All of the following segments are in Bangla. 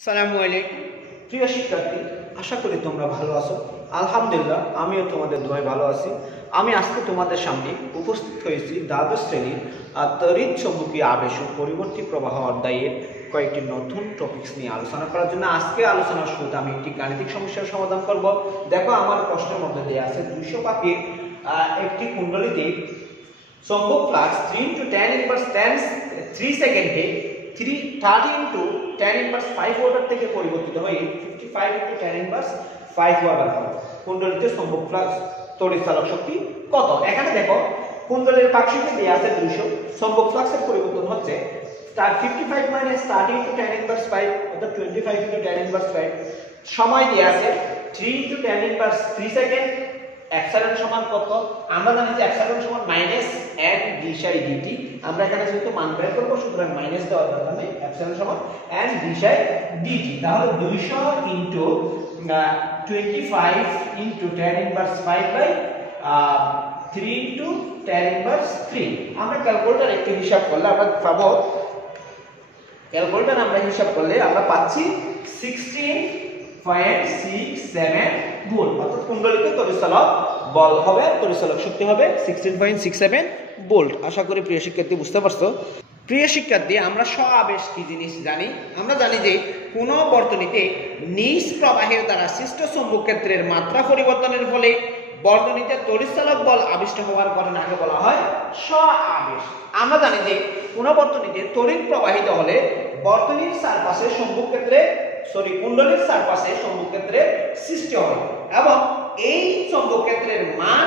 আসসালামু আলাইকুম প্রিয় শিক্ষার্থী, আশা করি তোমরা ভালো আছো। আলহামদুলিল্লাহ, আমিও তোমাদের দোয়ায় ভালো আছি। আমি আজকে তোমাদের সামনে উপস্থিত হয়েছি দ্বাদশ শ্রেণীর তড়িৎ চৌম্বকীয় আবেশ ও পরিবর্তী প্রবাহ অধ্যায়ের কয়েকটি নতুন টপিকস নিয়ে আলোচনা করার জন্য। আজকে আলোচনার শুরুতে আমি একটি গাণিতিক সমস্যার সমাধান করব। দেখো, আমার প্রশ্নের মধ্যে দেওয়া আছে 200 পাকের একটি কুণ্ডলীতে চৌম্বক ফ্লাক্স 3 × 10 ইনভার্স 3 সেকেন্ডে 30 × 10 ইনভার্স 5 অর্ডার থেকে পরিবর্তিত হয়ে 55 × 10 ইনভার্স 5 অর্ডার হয়। কুণ্ডলীতে চৌম্বক ফ্লাক্স তড়িৎ চালক শক্তি কত? এখানে দেখো, কুণ্ডলীর পাকশক্তি দেয়া আছে 200, চৌম্বক ফ্লাক্সের পরিবর্তন হচ্ছে 55 - 30 × 10 ইনভার্স 5 অর্থাৎ 25 × 10 ইনভার্স 5। সময় দেয়া আছে 3 × 10 ইনভার্স 3 সেকেন্ড। এপসাইলন সমান কত? আমরা জানি যে এপসাইলন সমান -n d/dt। আমরা এখানে যেহেতু মান বের করব, সুতরাং মাইনাস দেওয়ার দরকার নেই। এপসাইলন সমান n d/dt। তাহলে 200 × 25 × 10 ইনভার্স 5 বাই 3 × 10 ইনভার্স 3। আমরা ক্যালকুলেটর একটু হিসাব করলে আমরা পাবো, আমরা পাচ্ছি 16.67 ভোল্ট। অর্থাৎ কুণ্ডলীতে তড়িৎচালক বল হবে, তড়িৎচালক শক্তি হবে 16.67 ভোল্ট। আশা করি প্রিয় শিক্ষার্থী বুঝতে পারছো। প্রিয় শিক্ষার্থী, আমরা স্ব-আবেশ কি জিনিস জানি? আমরা জানি যে কোন বর্তনীতে নিজ প্রবাহের দ্বারা সৃষ্ট চৌম্বক ক্ষেত্রের মাত্রা পরিবর্তনের ফলে বর্তনীতে তড়িৎচালক বল আবিষ্ট হওয়ার ঘটনাকে বলা হয় স্ব-আবেশ। আমরা জানি যে কোন বর্তনীতে তড়িৎ প্রবাহিত হলে বর্তনীর চারপাশে চৌম্বক ক্ষেত্রে কুণ্ডলীর চারপাশে চৌম্বক ক্ষেত্রের সৃষ্টি হয় এবং এই চৌম্বক ক্ষেত্রের মান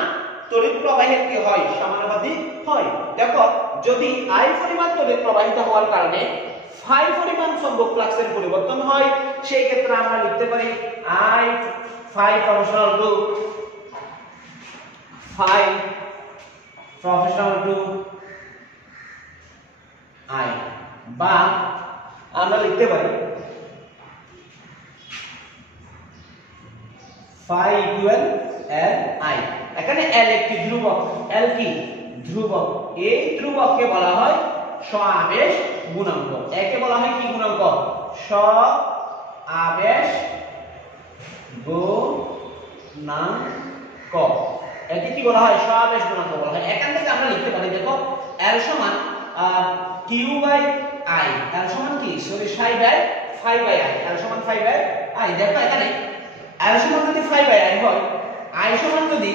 তড়িৎ প্রবাহের কি হয়? সমানুপাতিক হয়। দেখো, যদি I পরিমাণ তড়িৎ প্রবাহিত হওয়ার কারণে phi পরিমাণ চৌম্বক ফ্লাক্সের পরিবর্তন হয়, সেই ক্ষেত্রে আমরা লিখতে পারি I phi proportional to I, বা আমরা লিখতে পারি phi equal Li। এখানে L একটি ধ্রুবক। L কি? ধ্রুবক। এই ধ্রুবককে বলা হয় স্ব-আবেশ গুণাঙ্ক। একে বলা হয় কি গুণাঙ্ক? স্ব-আবেশ গুণাঙ্ক। একে কি বলা হয়? স্ব-আবেশ গুণাঙ্ক বলা হয়। এখান থেকে আমরা লিখতে পারি, দেখো, L সমান Q/I। L সমান কি? psi by phi by I। L সমান phi বাই I। দেখো, এখানে L সমান যদি phi বাই I হয়, I সমান যদি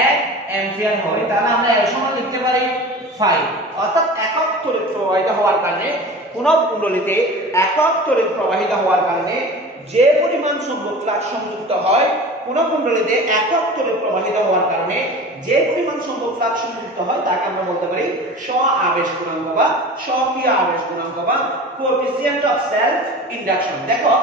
1 অ্যাম্পিয়ার হয়, তাহলে আমরা L সমান লিখতে পারি phi। অর্থাৎ একক তড়িৎ প্রবাহিত হওয়ার কারণে, কোন কুণ্ডলীতে একক তড়িৎ প্রবাহিত হওয়ার কারণে যে পরিমাণ চৌম্বক ফ্লাক্স সংযুক্ত হয়, কোন কুণ্ডলীতে একক তড়িৎ প্রবাহিত হওয়ার কারণে যে পরিমাণ চৌম্বক ফ্লাক্স সংযুক্ত হয়, তাকে আমরা বলতে পারি স্ব-আবেশ গুণাঙ্ক বা স্বকীয় আবেশ গুণাঙ্ক বা কোএফিসিয়েন্ট অফ সেলফ ইন্ডাকশন। দেখো,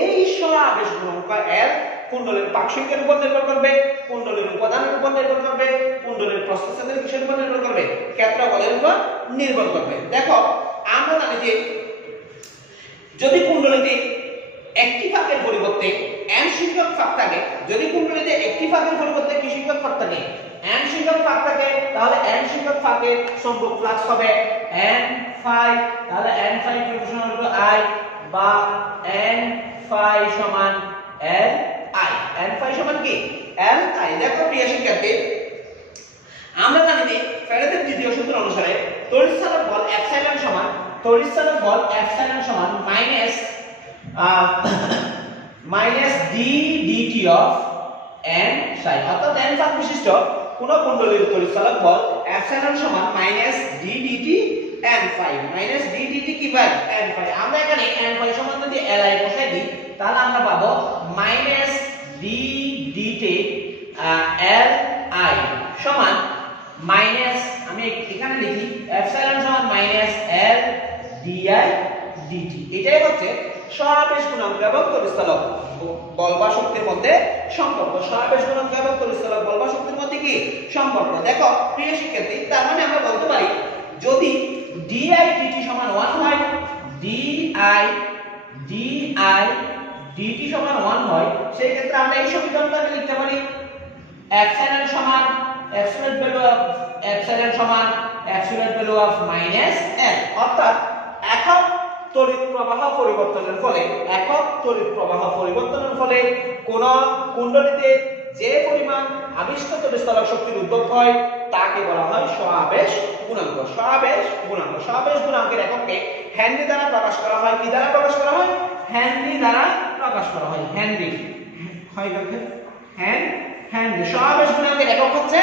এই স্ব-আবেশ গুণাঙ্ক L কুণ্ডলীর পাকশক্তির উপর নির্ভর করবে, কুণ্ডলীর উপাদানের উপর নির্ভর করবে, কুণ্ডলীর প্রস্থচ্ছেদের বিষয়ের উপর নির্ভর করবে, ক্ষেত্রফলের উপর নির্ভর করবে। দেখো, আমরা জানি যে যদি কুণ্ডলীতে একটি ফাঁকের পরিবর্তে n সংখ্যক ফাঁক থাকে, যদি কুণ্ডলীতে একটি ফাঁকের পরিবর্তে কি সংখ্যক ফাঁক থাকে? n সংখ্যক ফাঁক থাকে, তাহলে n সংখ্যক ফাঁকে চৌম্বক ফ্লাক্স হবে n phi। তাহলে n phi proportional to I বা n phi সমান L I। n phi সমান কি? L I। দেখো প্রিয় শিক্ষার্থী, আমরা জানি যে ফ্যারাডের দ্বিতীয় সূত্র অনুসারে তড়িৎচালক বল এপসাইলন সমান minus d dt of n psi। অর্থাৎ n ফাঁক বিশিষ্ট কোন কুণ্ডলীর তড়িৎচালক বল এপসাইলন সমান -d dt n phi। -d dt কি পাই? n phi। আমরা এখানে n phi সমান যদি Li বসাই দিই, তাহলে আমরা পাবো -d dt Li সমান মাইনাস, আমি এখানে লিখি এপসাইলন সমান -L di dt। এটাই হচ্ছে স্ব-আবেশ গুণাঙ্ক এবং তড়িৎচালক বল বা শক্তির মধ্যে সম্পর্ক। স্ব-আবেশ গুণাঙ্ক এবং তড়িৎচালক বল বা শক্তির মধ্যে কি সম্পর্ক? দেখো প্রিয় শিক্ষার্থী, তার মানে আমরা বলতে পারি, যদি di dt সমান 1 হয়, di dt সমান 1 হয়, সেই ক্ষেত্রে আমরা এই সমীকরণটাকে লিখতে পারি এপসাইলন সমান অ্যাবসলিউট ভ্যালু অফ -L। অর্থাৎ একক তড়িৎ প্রবাহ পরিবর্তনের ফলে কোন কুণ্ডলীতে যে পরিমাণ আবিষ্ট তড়িৎ শক্তির উদ্ভব হয় তাকে বলা হয় সহাবেশ গুণাঙ্ক। সহাবেশ গুণাঙ্কের এককে হেনরি দ্বারা প্রকাশ করা হয়। কি দ্বারা প্রকাশ করা হয়? হেনরি দ্বারা প্রকাশ করা হয়। হেনরি সহাবেশ গুণাঙ্কের একক হচ্ছে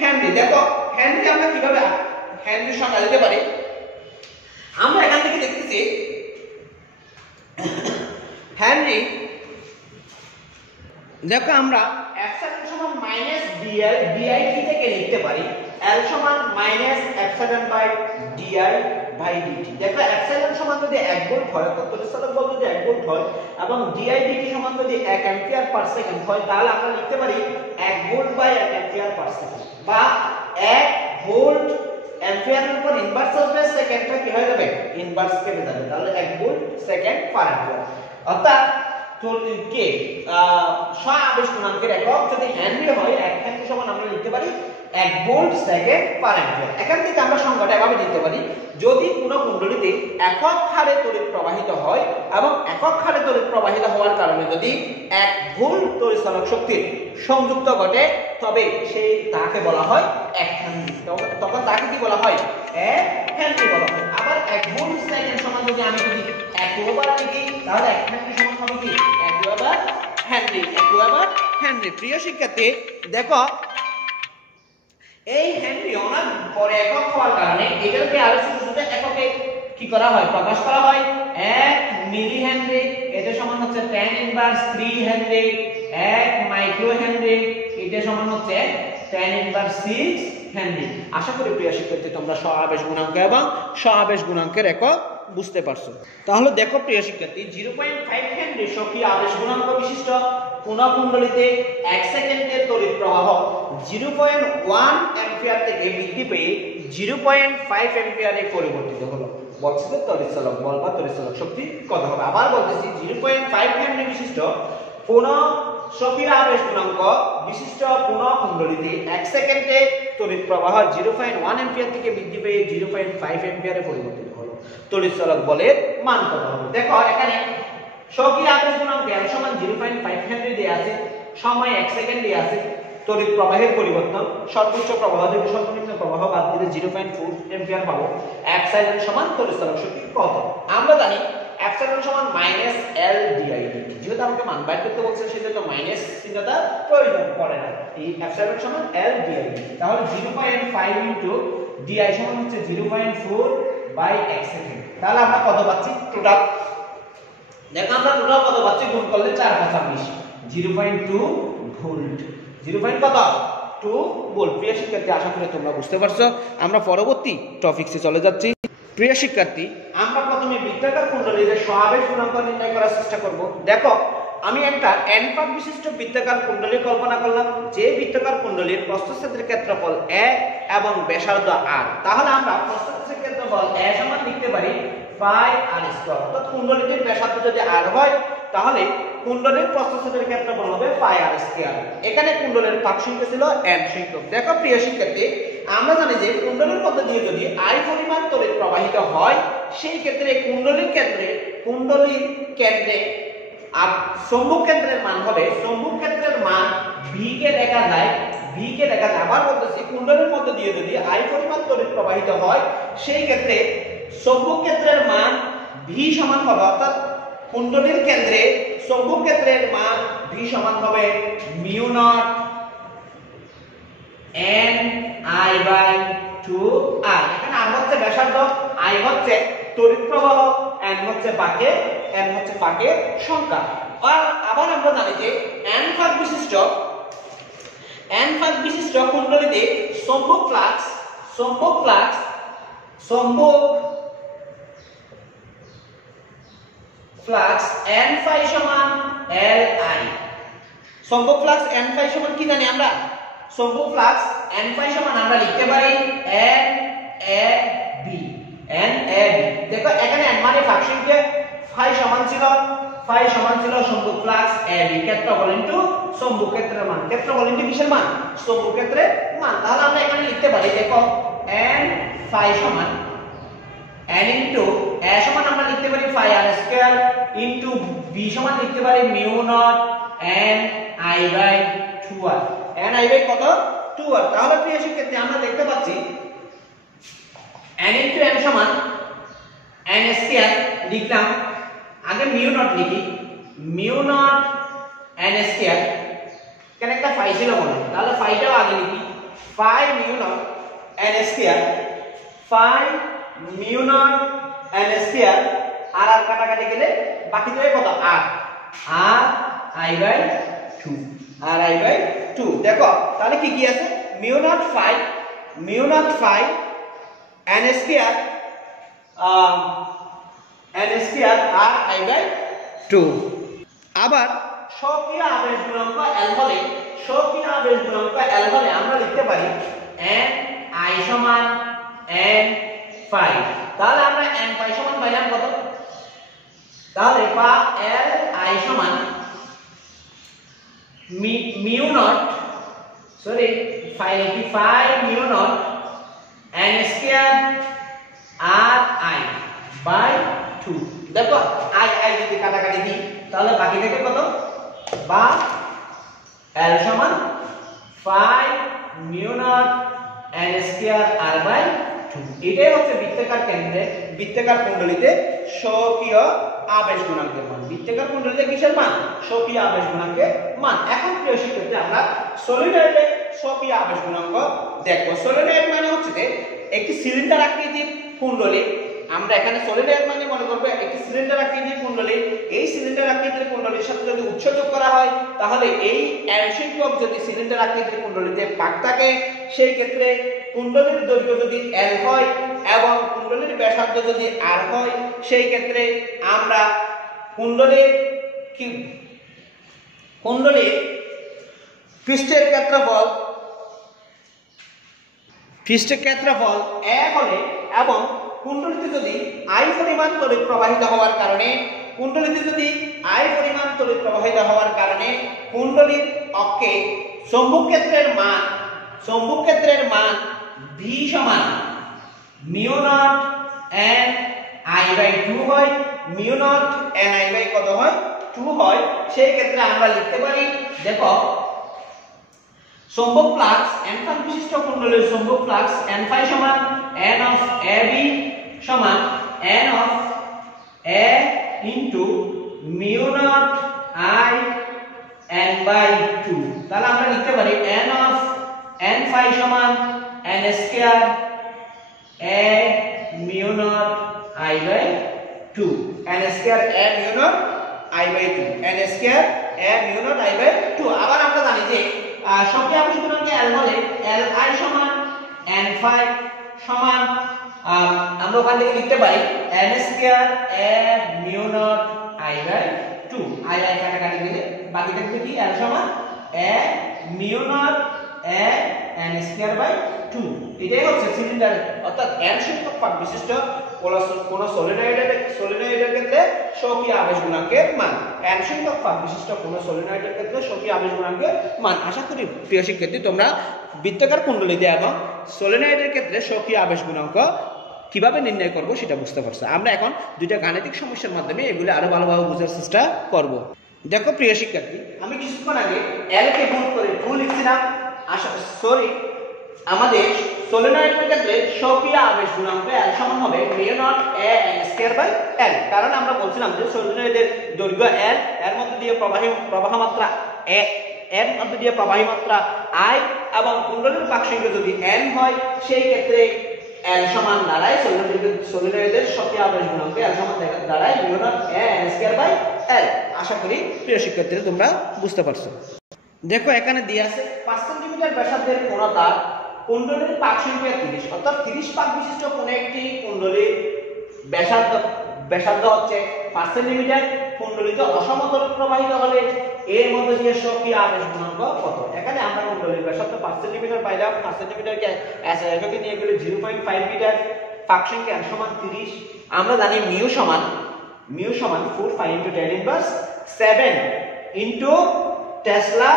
হেনরি। দেখো হেনরি আমরা কিভাবে হেনরি সংজ্ঞা দিতে পারি? আমরা এখান থেকে দেখতেছি হেনরি, দেখো আমরা এপসাইলন সমান মাইনাস ডিএল ডিআই কি থেকে লিখতে পারি এল সমান minus epsilon by dI by dt. দেখো এপসাইলন সমান যদি 1 ভোল্ট হয়, তড়িৎচালক বল যদি 1 ভোল্ট হয় এবং ডিআই ডিটি সমান যদি 1 অ্যাম্পিয়ার পার সেকেন্ড হয়, তাহলে আমরা লিখতে পারি 1 volt by 1 ampere per second, বা 1 ভোল্ট অ্যাম্পিয়ারের উপর ইনভার্স আসবে, সেকেন্ডটা কি হয়ে যাবে? ইনভার্স কেটে যাবে, তাহলে 1 ভোল্ট সেকেন্ড পার অ্যাম্পিয়ার। অর্থাৎ কে সহাবেশ গুণাঙ্কের একক যদি হেনরি হয়, 1 হেনরি সমান আমরা লিখতে পারি 1 ভোল্ট সেকেন্ড পার অ্যাম্পিয়ার। এখান থেকে আমরা সংখ্যাটা এভাবে দিতে পারি, যদি কোনো কুণ্ডলীতে একক হারে তড়িৎ প্রবাহিত হয় এবং একক হারে তড়িৎ প্রবাহিত হওয়ার কারণে যদি 1 ভোল্ট তড়িৎচালক শক্তির সংযুক্ত ঘটে, তবে সেই তাকে বলা হয় 1 হেনরি। তখন তাকে কি বলা হয়? 1 হেনরি বলা হয়। আবার 1 ভোল্ট সেকেন্ড সমান যদি আমি যদি 1 ওভার লিখি, তাহলে 1 হেনরি সমান হবে কি? 1 ওভার হেনরি। 1 over Henry. প্রিয় শিক্ষার্থী, দেখো এই হেনরি অনেক বড় একক হওয়ার কারণে এটাকে আরো ছোট ছোট এককে কি করা হয়? প্রকাশ করা হয়। 1 মিলি হেনরি এটা সমান হচ্ছে 10 ইনভার্স 3 হেনরি। 1 মাইক্রো হেনরি এটা সমান হচ্ছে 10 ইনভার্স 6 হেনরি। আশা করি প্রিয় শিক্ষার্থী তোমরা সহাবেশ গুণাঙ্ক এবং সহাবেশ গুণাঙ্কের একক বুঝতে পারছো। তাহলে দেখো প্রিয় শিক্ষার্থী, 0.5 হেনরি সক্রিয় আবেশ গুণাঙ্ক বিশিষ্ট কোন কুণ্ডলীতে 1 সেকেন্ডের তড়িৎ প্রবাহ 0.1 অ্যাম্পিয়ার থেকে বৃদ্ধি পেয়ে 0.5 অ্যাম্পিয়ারে পরিবর্তিত হলো। বলছে তো তড়িৎচালক বল বা তড়িৎচালক শক্তি কত হবে? আবার বলতেছি, 0.5 হেনরি বিশিষ্ট কোন সক্রিয় আবেশ গুণাঙ্ক বিশিষ্ট কোন কুণ্ডলীতে 1 সেকেন্ডে তড়িৎ প্রবাহ 0.1 অ্যাম্পিয়ার থেকে বৃদ্ধি পেয়ে 0.5 অ্যাম্পিয়ারে পরিবর্তিত হলো। তড়িৎচালক বলের মান কত হবে? দেখো এখানে সক্রিয় আবেশ গুণাঙ্ক L সমান 0.5 হেনরি দেয়া আছে, সময় 1 সেকেন্ড দেয়া আছে, তড়িৎ প্রবাহের পরিবর্তন সর্বোচ্চ প্রবাহ থেকে সর্বনিম্ন প্রবাহ বাদ দিলে 0.4 অ্যাম্পিয়ার পাবো। এপসাইলন সমান তড়িৎচালক শক্তি কত? আমরা জানি এপসাইলন সমান মাইনাস L DI dt। যেহেতু আমাকে মান বাইর করতে বলছে, সেজন্য মাইনাস চিহ্নটা প্রয়োজন পড়ে না। এই এপসাইলন সমান L DI dt। তাহলে 0.5 ইনটু DI সমান হচ্ছে 0.4 বাই 1 সেকেন্ড। তাহলে আমরা কত পাচ্ছি টোটাল? দেখো আমরা টোটাল কত পাচ্ছি? গুণ করলে 4 5 20, 0.2 ভোল্ট। 0.2 ভোল্ট। প্রিয় শিক্ষার্থী, আশা করি তোমরা বুঝতে পারছো। আমরা পরবর্তী টপিকসে চলে যাচ্ছি। প্রিয় শিক্ষার্থী, আমরা প্রথমে বৃত্তাকার কুণ্ডলীর সহাবেশ গুণাঙ্ক নির্ণয় করার চেষ্টা করব। দেখো আমি একটা n পাক বিশিষ্ট বৃত্তাকার কুণ্ডলী কল্পনা করলাম, যে বৃত্তাকার কুণ্ডলীর প্রস্থচ্ছেদের ক্ষেত্রফল a এবং ব্যাসার্ধ r। তাহলে আমরা প্রস্থচ্ছেদের ক্ষেত্রফল a সমান লিখতে পারি পাই r স্কয়ার। অর্থাৎ কুণ্ডলীটির ব্যাসার্ধ যদি r হয়, তাহলে কুণ্ডলীর প্রস্থচ্ছেদের ক্ষেত্রফল হবে পাই r স্কয়ার। এখানে কুণ্ডলীর পাক সংখ্যা ছিল n সংখ্যক। দেখো প্রিয় শিক্ষার্থী, আমরা জানি যে কুণ্ডলীর মধ্যে দিয়ে যদি i পরিমাণ তড়িৎ প্রবাহিত হয়, সেই ক্ষেত্রে কুণ্ডলীর কেন্দ্রে আর চৌম্বক কেন্দ্রের মান হবে, চৌম্বক কেন্দ্রের মান v কে লেখা যায়। আবার বলতেছি, কুণ্ডলীর মধ্যে দিয়ে যদি i পরিমাণ তড়িৎ প্রবাহিত হয়, সেই ক্ষেত্রে চৌম্বক কেন্দ্রের মান v সমান হবে, অর্থাৎ কুণ্ডলীর কেন্দ্রে চৌম্বক কেন্দ্রের মান v সমান হবে mu naught n i by 2r। এখানে r হচ্ছে ব্যাসার্ধ, i হচ্ছে তড়িৎ প্রবাহ, n হচ্ছে পাকের সংখ্যা। আর আবার আমরা জানি যে n পাক বিশিষ্ট কুণ্ডলীতে চৌম্বক ফ্লাক্স n phi সমান li। চৌম্বক ফ্লাক্স n phi সমান কি জানি আমরা? চৌম্বক ফ্লাক্স n phi সমান আমরা লিখতে পারি NAB। দেখো এখানে n মানে পাক সংখ্যা, phi সমান ছিল চৌম্বক ফ্লাক্স AB ক্ষেত্রফল ইনটু চৌম্বক ক্ষেত্রের মান। ক্ষেত্রফল ইনটু কিসের মান? চৌম্বক ক্ষেত্রের মান। তাহলে আমরা এখানে লিখতে পারি, দেখো n phi সমান n ইনটু a সমান আমরা লিখতে পারি phi r square into b সমান লিখতে পারি mu naught n i by 2r n i by কত 2r। তাহলে প্রিয় শিক্ষার্থী আমরা দেখতে পাচ্ছি n ইনটু n সমান n স্কয়ার লিখলাম, আগে মিউ নট লিখি, মিউ নট n স্কয়ার, কেন একটা phi ছিল মনে, তাহলে phi টাও আগে লিখি, phi mu naught n square, phi mu naught n square, আর আর কাটাকাটি গেলে বাকি থাকে কত r, r i by 2, r i by 2। দেখো তাহলে কি কি আছে, mu naught phi n square r i by 2। আবার স্বকীয় আবেশ গুণাঙ্ক l হলে, স্বকীয় আবেশ গুণাঙ্ক l হলে আমরা লিখতে পারি n i সমান n phi। তাহলে আমরা n phi সমান পাইলাম কত, তাহলে পা l i সমান মিউ নট, সরি phi লিখি, phi mu naught n square r i by 2। দেখো i যদি কাটাকাটি দিই তাহলে বাকি থাকে কত, বা l সমান phi mu naught n square r by 2। এটাই হচ্ছে বৃত্তাকার কেন্দ্রে, বৃত্তাকার কুণ্ডলীতে স্বকীয় আবেশ গুণাঙ্কের মান। বৃত্তাকার কুণ্ডলীতে কিসের মান, স্বকীয় আবেশ গুণাঙ্কের মান। এখন প্রিয় শিক্ষার্থী আমরা সলিনয়েডের স্বকীয় আবেশ গুণাঙ্ক দেখব। সলিনয়েড মানে হচ্ছে যে একটি সিলিন্ডার আকৃতির কুণ্ডলী, আমরা এখানে সলিনয়েড মানে মনে করব একটি সিলিন্ডার আকৃতির কুণ্ডলী, এই সিলিন্ডার আকৃতির কুণ্ডলীর সাথে যদি উৎস যোগ করা হয় তাহলে এই n সংখ্যক যদি সিলিন্ডার আকৃতির কুণ্ডলীতে পাক থাকে, সেই ক্ষেত্রে কুণ্ডলীর দৈর্ঘ্য যদি l হয় এবং কুণ্ডলীর ব্যাসার্ধ যদি r হয়, সেই ক্ষেত্রে আমরা কুণ্ডলীর পৃষ্ঠের ক্ষেত্রফল a হলে এবং কুণ্ডলীতে যদি i পরিমাণ তড়িৎ প্রবাহিত হওয়ার কারণে, কুণ্ডলীর অক্ষে চৌম্বক ক্ষেত্রের মান v সমান mu naught n i by 2 হয়, mu naught n i by কত হয় 2 হয়, সেই ক্ষেত্রে আমরা লিখতে পারি, দেখো চৌম্বক ফ্লাক্স n ফাই বিশিষ্ট কুণ্ডলীর চৌম্বক ফ্লাক্স n ফাই সমান n অফ ab সমান n of a into mu naught i n by 2। তাহলে আমরা লিখতে পারি n অফ n ফাই সমান n square a mu naught i by 2, n square a mu naught i by 2, n square a mu naught i by 2। আবার আমরা জানি যে স্বকীয় আবেশ গুণাঙ্ক l হলে li সমান n phi সমান আমরা ওখান থেকে লিখতে পারি n square a mu naught i by 2, i কাটাকাটি দিলে বাকি থাকবে কি l সমান a mu naught a n square by 2। এটাই হচ্ছে সিলিন্ডার অর্থাৎ n সংখ্যক পাক বিশিষ্ট কোন সলিনয়েডের ক্ষেত্রে স্বকীয় আবেশ গুণাঙ্কের মান, n সংখ্যক পাক বিশিষ্ট কোন সলিনয়েডের ক্ষেত্রে স্বকীয় আবেশ গুণাঙ্কের মান। আশা করি প্রিয় শিক্ষার্থী তোমরা বৃত্তাকার কুণ্ডলীতে এবং সলিনয়েডের ক্ষেত্রে স্বকীয় আবেশ গুণাঙ্ক কিভাবে নির্ণয় করব সেটা বুঝতে পারছো। আমরা এখন দুইটা গাণিতিক সমস্যার মাধ্যমে এগুলো আরো ভালোভাবে বোঝার চেষ্টা করব। দেখো প্রিয় শিক্ষার্থী, আমি কিছুক্ষণ আগে l কে গুণ করে 2 লিখছিলাম, আমাদের সলিনয়েডের ক্ষেত্রে স্বকীয় আবেশ গুণাঙ্ক l সমান হবে mu naught a n square by l। কারণ আমরা বলছিলাম যে সলিনয়েডের দৈর্ঘ্য l, এর মধ্যে দিয়ে প্রবাহ মাত্রা a, এর মধ্যে দিয়ে প্রবাহী মাত্রা i এবং কুণ্ডলীর পাকসংখ্যা যদি n হয়, সেই ক্ষেত্রে l সমান দাঁড়ায় সলিনয়েডের স্বকীয় আবেশ গুণাঙ্ক l সমান দাঁড়ায় mu naught a n square by l। আশা করি প্রিয় শিক্ষার্থীরা তোমরা বুঝতে পারছো। দেখো এখানে দিয়ে আছে 5 সেন্টিমিটার ব্যাসার্ধের কোন তার কুণ্ডলীর পাক সংখ্যা 30, অর্থাৎ 30 পাক বিশিষ্ট কোন একটি কুণ্ডলীর ব্যাসার্ধ হচ্ছে 5 সেন্টিমিটার। কুণ্ডলীতে অসমতল প্রবাহিত হলে এর মধ্যে দিয়ে স্বকীয় আবেশ গুণাঙ্ক কত। এখানে আমরা কুণ্ডলীর ব্যাসার্ধ 5 সেন্টিমিটার পাইলাম, 5 সেন্টিমিটারকে এককে নিয়ে গেলে 0.5 মিটার, পাক সংখ্যা n সমান 30। আমরা জানি মিউ সমান 4 × 10 inverse 7 into tesla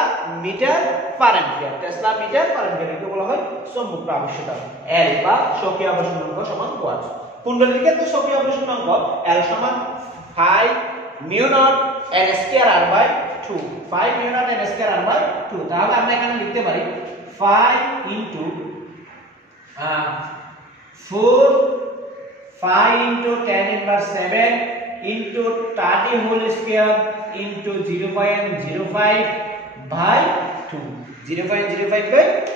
metre per ampere. Tesla metre per ampere একে বলা হয় চৌম্বক আবেশতা l বা স্বকীয় আবেশ গুণাঙ্ক সমান ওয়াট। কুণ্ডলীর ক্ষেত্রে সক্রিয় আবেশ গুণাঙ্ক L সমান 5 mu naught n square r by 2 5 mu naught n square r by 2 তাহলে আমরা এখানে লিখতে পারি 5 into 4 5 into tan inverse 7 into 30 whole square into 0.05 by 2 0.05 by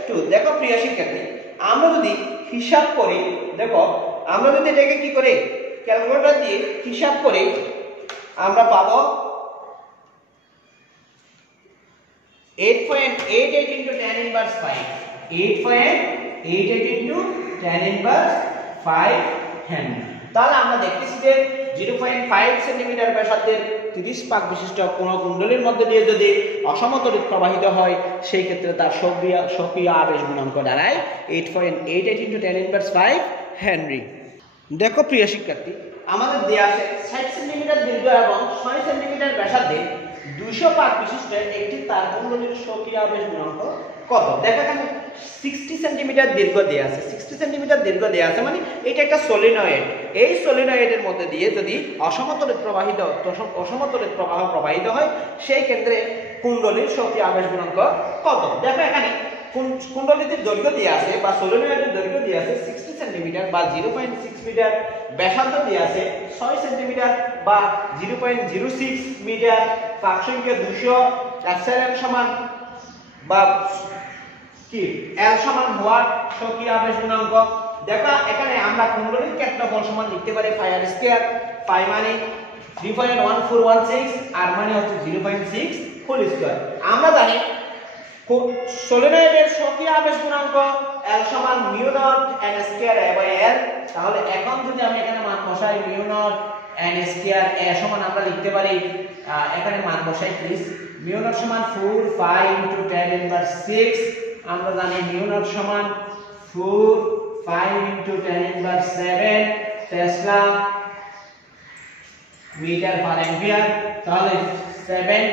2 দেখো প্রিয় শিক্ষার্থী আমরা যদি হিসাব করি দেখো আমরা যদি এটাকে কি করে ক্যালকুলেটর দিয়ে হিসাব করি আমরা পাবো 8.88 into tan inverse 5 8.88 into tan inverse 5 Henry তাহলে আমরা দেখতেছি যে 0.5 সেন্টিমিটার ব্যাসার্ধের 30 পাক বিশিষ্ট কোন কুণ্ডলীর মধ্যে দিয়ে যদি অসমতলে প্রবাহিত হয় সেই ক্ষেত্রে তার সক্রিয় আবেশ গুণাঙ্ক দাঁড়ায় 8.88 into tan inverse 5 হেনরি দেখো প্রিয় শিক্ষার্থী আমাদের দেয়া আছে 60 সেন্টিমিটার দীর্ঘ এবং 6 সেন্টিমিটার ব্যাসার্ধে 200 পাক বিশিষ্ট একটি তার কুণ্ডলীর সক্রিয় আবেশ গুণাঙ্ক কত দেখো এখানে 60 সেন্টিমিটার দীর্ঘ দেয়া আছে 60 সেন্টিমিটার দীর্ঘ দেয়া আছে মানে এটা একটা সলিনয়েড এই সলিনয়েডের মধ্যে দিয়ে যদি অসমতলে প্রবাহ প্রবাহিত হয় সেই ক্ষেত্রে কুণ্ডলীর সক্রিয় আবেশ গুণাঙ্ক কত দেখো এখানে কুণ্ডলীতে দৈর্ঘ্য দেয়া আছে বা সলিনয়েডের দৈর্ঘ্য দেয়া আছে 60 সেন্টিমিটার বা 0.6 মিটার ব্যাসার্ধ দেয়া আছে 6 সেন্টিমিটার বা 0.06 মিটার পাক সংখ্যা 200 এপসাইলন সমান বা কি L সমান ওয়াট সক্রিয় আবেশ গুণাঙ্ক দেখো এখানে আমরা কুণ্ডলীর ক্ষেত্রফল সমান লিখতে পারি π r স্কয়ার π মানে 3.1416 আর মানে হচ্ছে 0.6 হোল স্কয়ার আমরা জানি সলিনয়েডের সক্রিয় আবেশ গুণাঙ্ক L সমান mu naught n square a by L তাহলে এখন যদি আমি এখানে মান বসাই mu naught n square a সমান আমরা লিখতে পারি এখানে মান বসাই প্লিজ মিউ নট সমান 4 5 ইনটু tan ইনভার্স 6 আমরা জানি মিউ নট সমান 4 5 into tan inverse 7 tesla metre per ampere তাহলে 7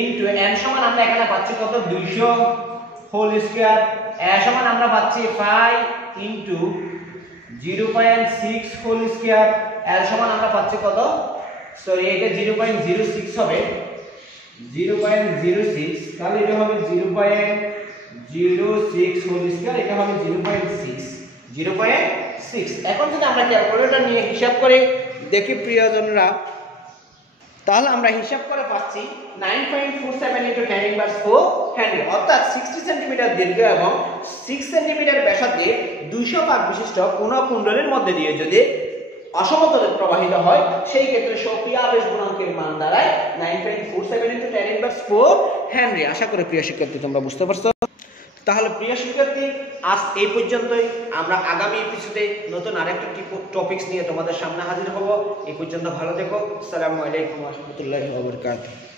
ইনটু n সমান আমরা এখানে পাচ্ছি কত 200 হোল স্কয়ার a সমান আমরা পাচ্ছি 5 ইনটু 0.6 হোল স্কয়ার l সমান আমরা পাচ্ছি কত সরি এটা 0.06 হবে 0.06 তাহলে এটা হবে 0.06 হোল স্কয়ার এটা হবে 0.6 এখন যদি আমরা ক্যালকুলেটর নিয়ে হিসাব করে দেখি প্রিয়জনরা তাহলে আমরা হিসাব করে পাচ্ছি 9.47 into tan inverse 4 হেনরি অর্থাৎ 60 সেন্টিমিটার দীর্ঘ এবং 6 সেন্টিমিটার ব্যাসার্ধে 200 পাক বিশিষ্ট কোন কুণ্ডলীর মধ্যে দিয়ে যদি অসমতলে প্রবাহিত হয় সেই ক্ষেত্রে সক্রিয় আবেশ গুণাঙ্কের মান দাঁড়ায় 9.47 into tan inverse 4 হেনরি আশা করি প্রিয় শিক্ষার্থী তোমরা বুঝতে পারছো তাহলে প্রিয় শিক্ষার্থী আজ এই পর্যন্তই আমরা আগামী এপিসোডে নতুন আরেকটা টপিকস নিয়ে তোমাদের সামনে হাজির হব এই পর্যন্ত ভালো থেকো আসসালামু আলাইকুম ওয়া রাহমাতুল্লাহি ওয়া বারাকাতুহু